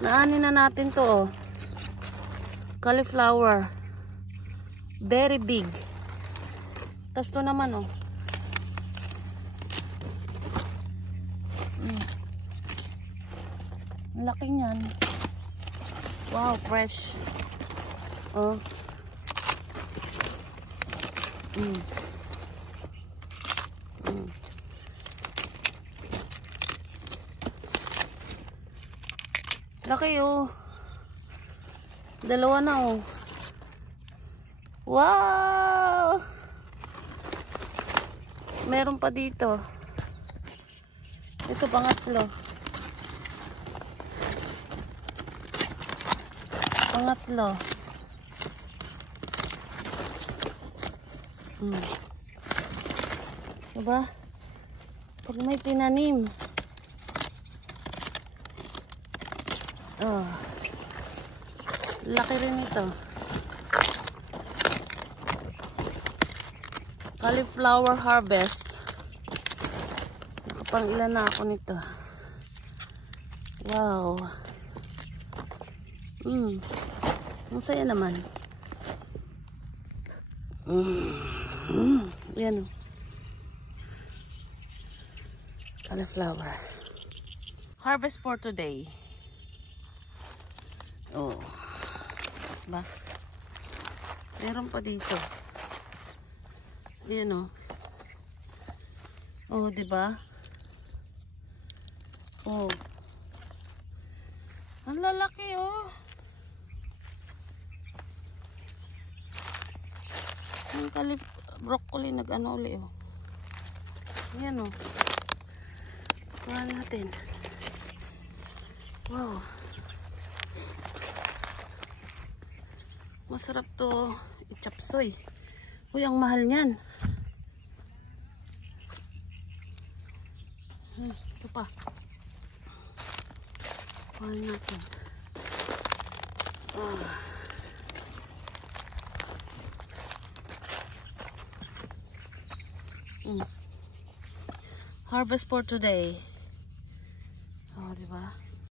Naanin na natin to, oh. Cauliflower. Very big. Tas to naman, oh. Ang laki niyan. Wow, fresh. Oh. Laki, oh. Dalawa na, oh. Wow! Meron pa dito. Ito, pangatlo. Pangatlo. Diba? Pag may tinanim. Oh. Laki rin ito. Cauliflower harvest. Nakapang ilan na ako nito. Wow. Ang saya naman. Yan. Cauliflower. Harvest for today. Oh. Diba? Meron pa dito. Ayan, oh. Oh, diba? Oh. Ang lalaki, oh. Ang broccoli nag-ano uli, oh. Ayan, oh. Kuha natin. Wow. Masarap to i-chapsoy. Uy, ang mahal niyan. Ito pa. Kuha natin. Harvest for today. Oh, diba?